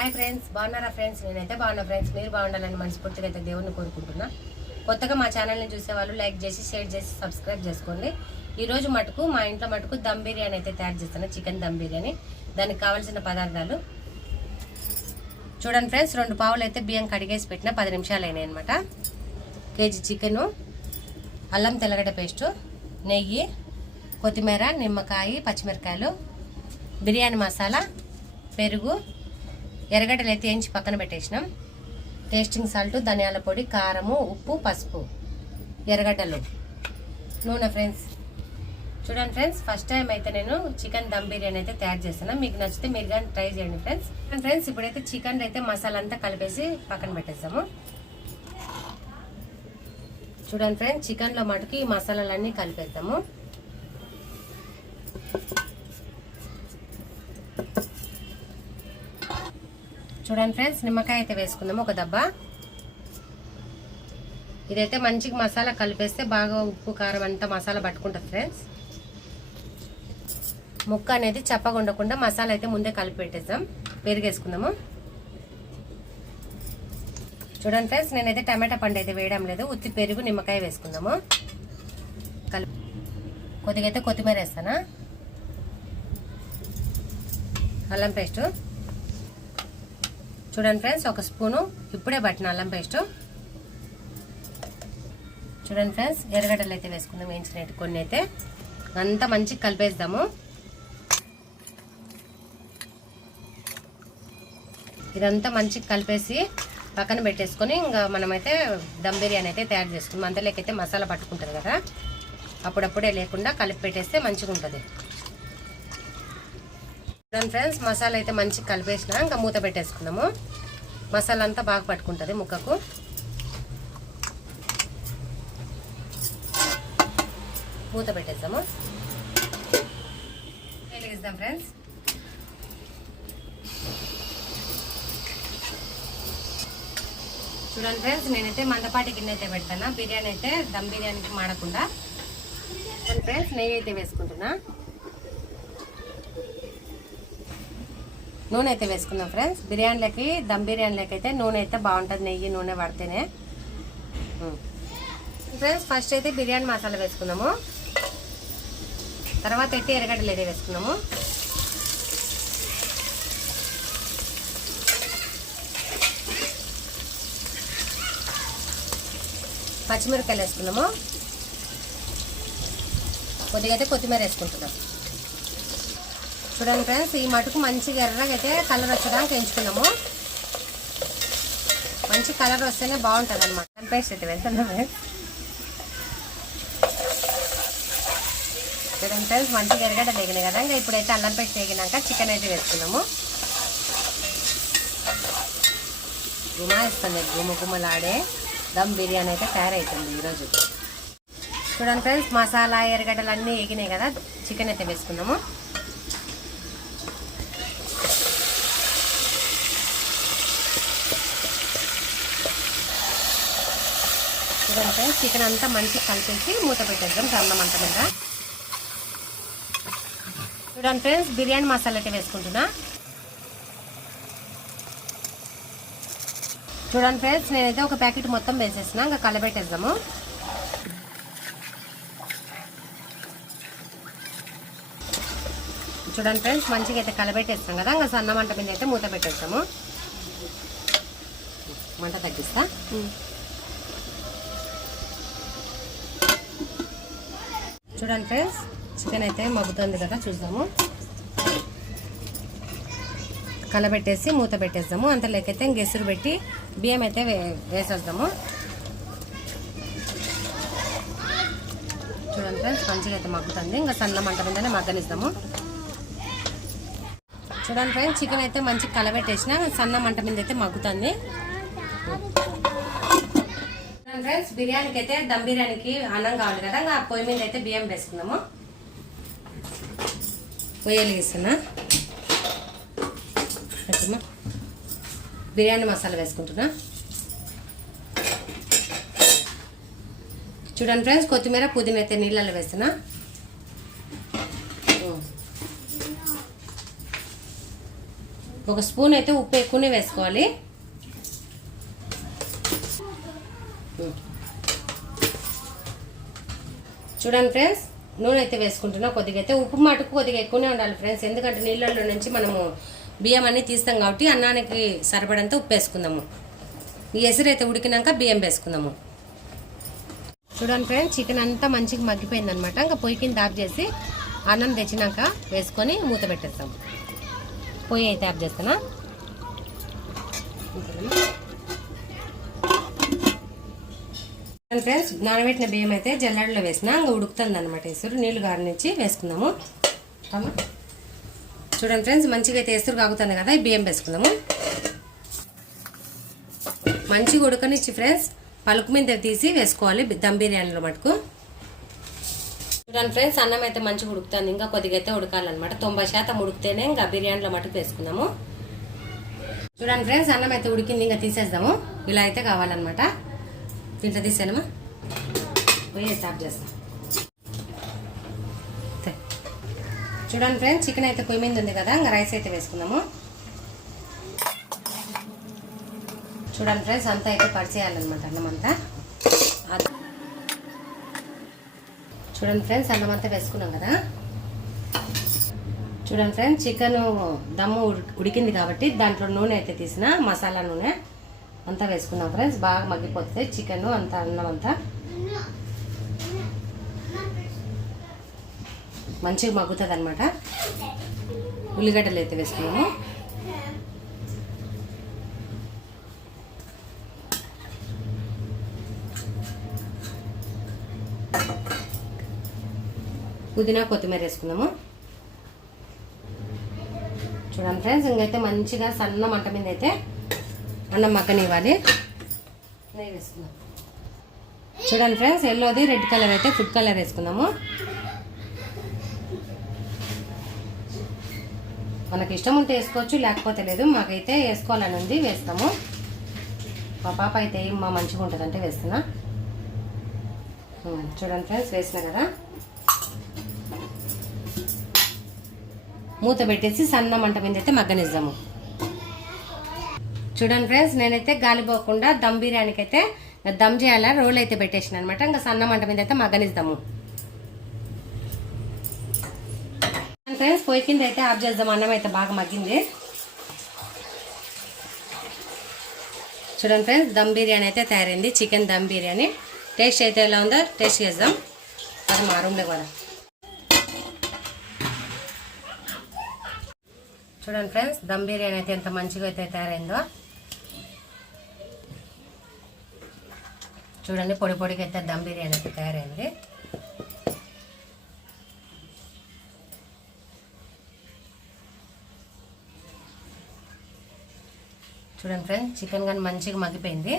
Hi friends, బాగున్నారా friends? నేనైతే బాగున్నా ఫ్రెండ్స్. మీరు బాగుండాలని మనస్ఫూర్తిగా అయితే దేవుణ్ణి కోరుకుంటున్నా. కొత్తగా మా ఛానల్ని చూసేవాళ్ళు లైక్ చేసి షేర్ చేసి సబ్స్క్రైబ్ చేసుకోండి. ఈరోజు మటుకు మా ఇంట్లో మటుకు దమ్ బిర్యానీ అయితే తయారు చేస్తాను, చికెన్ దమ్ బిర్యానీ. దానికి కావాల్సిన పదార్థాలు చూడండి ఫ్రెండ్స్. 2 పావులు అయితే బియ్యం కడిగేసి పెట్టిన 10 నిమిషాలు అయినాయి అనమాట. కేజీ చికెను, అల్లం తెల్లగడ్డ పేస్టు, నెయ్యి, కొత్తిమీర, నిమ్మకాయ, పచ్చిమిరకాయలు, బిర్యానీ మసాలా, పెరుగు, ఎర్రగడ్డలు అయితే వేయించి పక్కన పెట్టేసినాం. టేస్టింగ్ సాల్ట్, ధనియాల పొడి, కారము, ఉప్పు, పసుపు, ఎర్రగడ్డలు, నూనె. ఫ్రెండ్స్ చూడండి ఫ్రెండ్స్, ఫస్ట్ టైం అయితే నేను చికెన్ దమ్ బిర్యానీ అయితే తయారు చేస్తాను. మీకు నచ్చితే మీరు కానీ ట్రై చేయండి ఫ్రెండ్స్. ఇప్పుడైతే చికెన్ అయితే మసాలా అంతా కలిపేసి పక్కన పెట్టేస్తాము. చూడండి ఫ్రెండ్స్, చికెన్లో మటుకు ఈ మసాలాలన్నీ కలిపేద్దాము. చూడండి ఫ్రెండ్స్, నిమ్మకాయ అయితే వేసుకుందాము, ఒక దబ్బా. ఇదైతే మంచిగా మసాలా కలిపేస్తే బాగా ఉప్పు కారం అంతా మసాలా పట్టుకుంటుంది ఫ్రెండ్స్. ముక్క అనేది చప్పగా ఉండకుండా మసాలా అయితే ముందే కలిపి పెట్టేద్దాం. పెరిగేసుకుందాము. చూడండి ఫ్రెండ్స్, నేనైతే టమాటా పండు అయితే వేయడం లేదు, ఉత్తి పెరుగు నిమ్మకాయ వేసుకుందాము. కొద్దిగా అయితే కొత్తిమీర వేస్తానా, అల్లం పేస్టు. చూడండి ఫ్రెండ్స్, 1 స్పూను ఇప్పుడే పట్టిన అల్లం పేస్టు. చూడండి ఫ్రెండ్స్, ఎర్రగడ్డలు అయితే వేసుకుందాం, వేయించినట్టు కొన్ని అయితే. అంతా మంచిగా కలిపేద్దాము. ఇదంతా మంచిగా కలిపేసి పక్కన పెట్టేసుకొని ఇంకా మనమైతే దమ్ బిర్యానీ అయితే తయారు చేసుకుందాం. అంతలోకైతే మసాలా పట్టుకుంటుంది కదా, అప్పుడప్పుడే లేకుండా కలిపి పెట్టేస్తే మంచిగా ఉంటుంది. చూడండి ఫ్రెండ్స్, మసాలా అయితే మంచిగా కలిపేసిన ఇంకా మూత పెట్టేసుకుందాము. మసాలా అంతా బాగా పట్టుకుంటుంది ముక్కకు. మూత పెట్టేద్దాము. వెలిగిద్దాం ఫ్రెండ్స్. చూడండి ఫ్రెండ్స్, నేనైతే మందపాటి గిన్నె అయితే పెడతాను. బిర్యానీ అయితే దమ్ బిర్యానీకి మాడకుండా. చూడండి ఫ్రెండ్స్, నెయ్యి అయితే వేసుకుంటున్నా. నూనె అయితే వేసుకుందాం ఫ్రెండ్స్. బిర్యానీలకి దమ్ బిర్యానీలకి అయితే నూనె అయితే బాగుంటుంది, నెయ్యి నూనె పడితేనే. ఫ్రెండ్స్, ఫస్ట్ అయితే బిర్యానీ మసాలా వేసుకుందాము. తర్వాత అయితే ఎర్రగడ్డలు అయితే వేసుకుందాము. పచ్చిమిరపకాయలు వేసుకుందాము. కొద్దిగా అయితే కొత్తిమీర వేసుకుంటున్నాం. చూడండి ఫ్రెండ్స్, ఈ మటుకు మంచిగా ఎర్రగా అయితే కలర్ వచ్చేదానికి ఎంచుకున్నాము. మంచి కలర్ వస్తేనే బాగుంటుంది అనమాట. పేస్ట్ అయితే వేస్తున్నాం ఫ్రెండ్స్. చూడండి ఫ్రెండ్స్, మంచిగా ఎర్రగడ్డ వేగినాయి కదా. ఇంకా ఇప్పుడైతే అల్లం పేస్ట్ వేగినాక చికెన్ అయితే వేసుకున్నాము. గుమాయిస్తుంది, గుమ్మలాడే దమ్ బిర్యానీ అయితే తయారవుతుంది ఈరోజు. చూడండి ఫ్రెండ్స్, మసాలా ఎర్రగడ్డలు అన్నీ వేగినాయి కదా. చికెన్ అయితే వేసుకున్నాము. చూడండి ఫ్రెండ్స్, చికెన్ అంతా మంచిగా కలిపేసి మూత పెట్టేద్దాం సన్న మంట మీద. చూడండి ఫ్రెండ్స్, బిర్యానీ మసాలా అయితే వేసుకుంటున్నా. చూడండి ఫ్రెండ్స్, నేనైతే ఒక ప్యాకెట్ మొత్తం వేసేసిన. ఇంకా కలబెట్టేద్దాము. చూడండి ఫ్రెండ్స్, మంచిగా అయితే కలబెట్టేస్తాం కదా. ఇంకా సన్న మంట మీద అయితే మూత పెట్టేస్తాము. మంట తగ్గిస్తా. చూడండి ఫ్రెండ్స్, చికెన్ అయితే మగ్గుతుంది కదా, చూద్దాము. కలబెట్టేసి మూత పెట్టేద్దాము. అంతలోకైతే గెసురు పెట్టి బియ్యం అయితే వేసేద్దాము. చూడండి ఫ్రెండ్స్, మంచిగా అయితే మగ్గుతుంది. ఇంకా సన్న మంట మీదనే మగ్గనిద్దాము. చూడండి ఫ్రెండ్స్, చికెన్ అయితే మంచిగా కలబెట్టేసిన సన్న మంట మీద అయితే మగ్గుతుంది. ఫ్రెండ్స్, బిర్యానీకి అయితే దమ్ బిర్యానీకి అన్నం కావాలి కదా. ఇంకా పొయ్యి మీద అయితే బియ్యం వేసుకుందాము. పొయ్యలు వేస్తున్నా. బిర్యానీ మసాలా వేసుకుంటున్నా. చూడండి ఫ్రెండ్స్, కొత్తిమీర పుదీనా అయితే నీళ్ళలో వేస్తున్నా. ఒక స్పూన్ అయితే ఉప్పు ఎక్కువనే వేసుకోవాలి. చూడండి ఫ్రెండ్స్, నూనె అయితే వేసుకుంటున్నా. కొద్దిగా అయితే ఉప్పు మటుకు కొద్దిగా ఎక్కువనే ఉండాలి ఫ్రెండ్స్, ఎందుకంటే నీళ్ళల్లో నుంచి మనము బియ్యం అన్నీ తీస్తాం కాబట్టి అన్నానికి సరిపడంత ఉప్పు వేసుకుందాము. ఈ ఎసురు అయితే ఉడికినాక బియ్యం వేసుకుందాము. చూడండి ఫ్రెండ్స్, చికెన్ అంతా మంచిగా మగ్గిపోయింది అనమాట. ఇంకా పొయ్యి కింద ఆఫ్ చేసి అన్నం తెచ్చినాక వేసుకొని మూత పెట్టేస్తాము. పొయ్యి అయితే ఆఫ్ చేస్తానా. ఫ్రెండ్స్, నానబెట్టిన బియ్యం అయితే జల్లెడలో వేసినా ఇంకా ఉడుకుతుంది అనమాట. ఎసురు నీళ్లు గారినిచ్చి వేసుకుందాము. చూడండి ఫ్రెండ్స్, మంచిగా అయితే ఎసురు కాగుతుంది కదా, ఈ బియ్యం వేసుకుందాము. మంచిగా ఉడకనిచ్చి ఫ్రెండ్స్ పలుకు మీద తీసి వేసుకోవాలి దమ్ బిర్యానీలో మటుకు. చూడండి ఫ్రెండ్స్, అన్నం అయితే మంచిగా ఉడుకుతుంది. ఇంకా కొద్దిగా అయితే ఉడకాలన్నమాట. 90% ఉడికితేనే ఇంకా బిర్యానీలో మటుకు వేసుకుందాము. చూడండి ఫ్రెండ్స్, అన్నం అయితే ఉడికింది. ఇంకా తీసేద్దాము. ఇలా అయితే కావాలన్నమాట. దీంట్లో తీసానమ్మా, పోయి స్టాప్ చేస్తాం. చూడండి ఫ్రెండ్స్, చికెన్ అయితే పొయ్యి మీద ఉంది కదా, ఇంకా రైస్ అయితే వేసుకుందాము. చూడండి ఫ్రెండ్స్, అంతా అయితే పరిచేయాలన్నమాట అన్నం అంతా. చూడండి ఫ్రెండ్స్, అన్నం అంతా వేసుకున్నాం కదా. చూడండి ఫ్రెండ్స్, చికెన్ దమ్ము ఉడికింది కాబట్టి దాంట్లో నూనె అయితే తీసిన మసాలా నూనె అంతా వేసుకున్నాం ఫ్రెండ్స్. బాగా మగ్గిపోతుంది చికెన్ అంతా, అన్నం అంతా మంచిగా మగ్గుతుంది అనమాట. ఉల్లిగడ్డలు అయితే వేసుకున్నాము. పుదీనా కొత్తిమీర వేసుకుందాము. చూడండి ఫ్రెండ్స్, ఇంకైతే మంచిగా సన్న మంట మీద అయితే అన్నం మగ్గనివ్వాలి. నెయ్యి వేసుకుందాం. చూడండి ఫ్రెండ్స్, ఎల్లోది రెడ్ కలర్ అయితే ఫుడ్ కలర్ వేసుకుందాము. మనకి ఇష్టం ఉంటే వేసుకోవచ్చు, లేకపోతే లేదు. మాకైతే వేసుకోవాలని ఉంది, వేస్తాము. మా పాప అయితే మా మంచిగా ఉంటుంది అంటే వేస్తున్నా. చూడండి ఫ్రెండ్స్, వేసినా కదా. మూత పెట్టేసి సన్న మంట మీద అయితే మగ్గనిద్దాము. చూడండి ఫ్రెండ్స్, నేనైతే గాలిపోకుండా దమ్ బిర్యానీకి అయితే దమ్ చేయాలా రోల్ అయితే పెట్టేసిన అనమాట. ఇంకా సన్న మంట మీద అయితే మగ్గనిద్దాము. ఫ్రెండ్స్, పొయ్యి కింద అయితే ఆఫ్ చేద్దాం. అన్నం అయితే బాగా మగ్గింది. చూడండి ఫ్రెండ్స్, దమ్ బిర్యానీ అయితే తయారైంది. చికెన్ దమ్ బిర్యానీ టేస్ట్ అయితే ఎలా ఉందో టేస్ట్ చేద్దాం. అది మా రూమ్లో కూడా. చూడండి ఫ్రెండ్స్, దమ్ బిర్యానీ అయితే ఎంత మంచిగా అయితే తయారైందో చూడండి. పొడి పొడిగా అయితే దమ్ బిర్యానీ అయితే తయారైంది. చూడండి ఫ్రెండ్స్, చికెన్ కానీ మంచిగా మగ్గిపోయింది.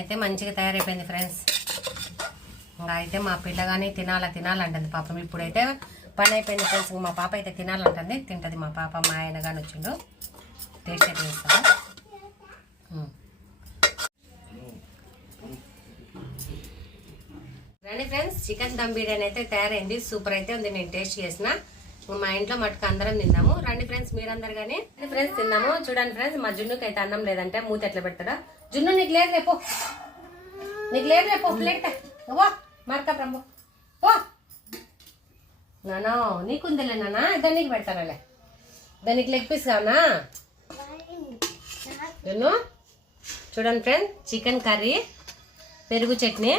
అయితే మంచిగా తయారైపోయింది ఫ్రెండ్స్. ఇంకా అయితే మా పిల్ల కానీ తినాలంటుంది పాపం. ఇప్పుడైతే పని అయిపోయింది ఫ్రెండ్స్. మా పాప అయితే తినాలంటుంది, తింటుంది మా పాప. మా ఆయన కానీ వచ్చిండు, టేస్ట్ అయితే చేస్తాను. రండి ఫ్రెండ్స్, చికెన్ దమ్ బిర్యానీ అయితే తయారైంది. సూపర్ అయితే ఉంది. నేను టేస్ట్ చేసిన. మా ఇంట్లో మటుకు అందరం తిన్నాము. రండి ఫ్రెండ్స్, మీరందరు కానీ ఫ్రెండ్స్ తిన్నాము. చూడండి ఫ్రెండ్స్, మా జున్నుకి అయితే అన్నం లేదంటే మూత ఎట్లా పెడతాడా. జున్ను నీకు లేదు రేపు, నీకు లేదు రేపు ప్లేట్ ఓ మార్కా ప్రభు ఓ నానా నీకుందిలే నానా. దానికి పెడతానలే, దానికి లెగ్ పీస్ కావునా జున్ను. చూడండి ఫ్రెండ్స్, చికెన్ కర్రీ, పెరుగు చట్నీ.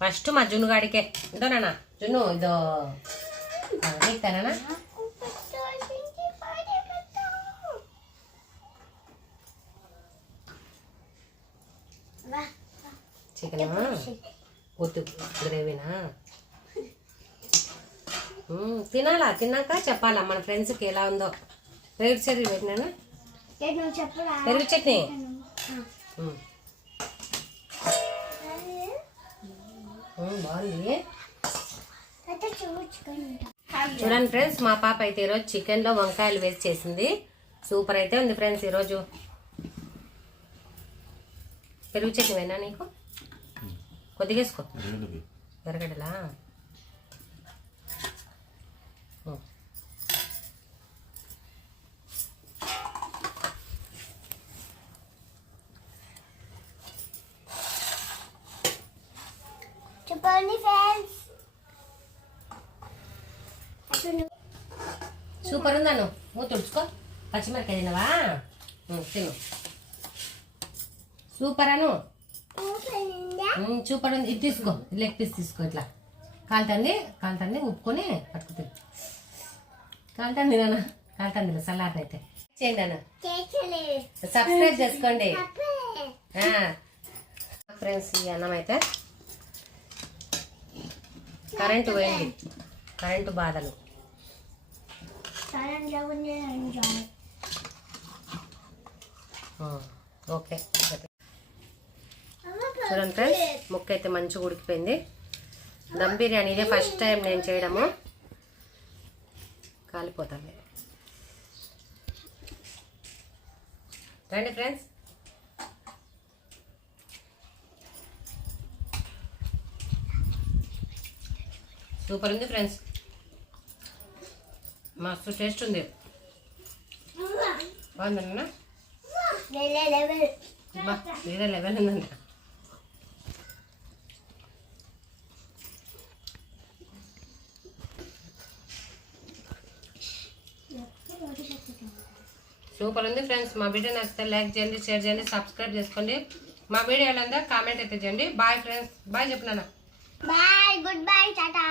ఫస్ట్ మా జున్ను గాడికే ఇదో నాన్న. జున్ను ఇదో నీకుతానా చికెన్ ఒత్తు గ్రేవీనా. తినాలా, తిన్నాక చెప్పాలా మన ఫ్రెండ్స్కి ఎలా ఉందో. పెరుగు చట్నీ పెట్టినాను, పెరుగు చట్నీ. బాగుంది. చూడండి ఫ్రెండ్స్, మా పాప అయితే ఈరోజు చికెన్లో వంకాయలు వేసి చేసింది. సూపర్ అయితే ఉంది ఫ్రెండ్స్. ఈరోజు పెరుగు చట్నీ వేనా నీకు? కొద్దిగా వేసుకో. ఎరగడలా చెప్పండి ఫ్రెండ్స్. సూపర్ ఉందాను. నువ్వు తుడుచుకో. పచ్చిమిరకాయ తినవా? తిను. సూపర్ అను. సూపర్ ఉంది. ఇది తీసుకో, లెగ్ పీస్ తీసుకో. ఇట్లా కాలుతుంది ఉప్పుకొని పట్టుకుతుంది. కాలుతుంది నాన్న, కాలుతుంది. సలాడ్ అయితే చేయండి అన్న. సబ్స్క్రైబ్ చేసుకోండి ఫ్రెండ్స్. ఈ అన్నం అయితే కరెంటు పోయింది. కరెంటు బాధలు. ఓకే చూడండి ఫ్రెండ్స్, ముక్క అయితే మంచిగా ఉడికిపోయింది. దమ్ బిర్యానీ ఇదే ఫస్ట్ టైం నేను చేయడము. కాలిపోతాను. రండి ఫ్రెండ్స్. సూపర్ ఉంది ఫ్రెండ్స్. మస్తు టేస్ట్ ఉంది. బాగుందన్నా? వేరే లెవెల్ ఉందంట. సూపర్ ఉంది ఫ్రెండ్స్. మా వీడియో నచ్చితే లైక్ చేయండి, షేర్ చేయండి, సబ్స్క్రైబ్ చేసుకోండి. మా వీడియోలంతా కామెంట్ అయితే చేయండి. Bye friends. బాయ్ చెప్పినా. బాయ్. Goodbye. టాటా.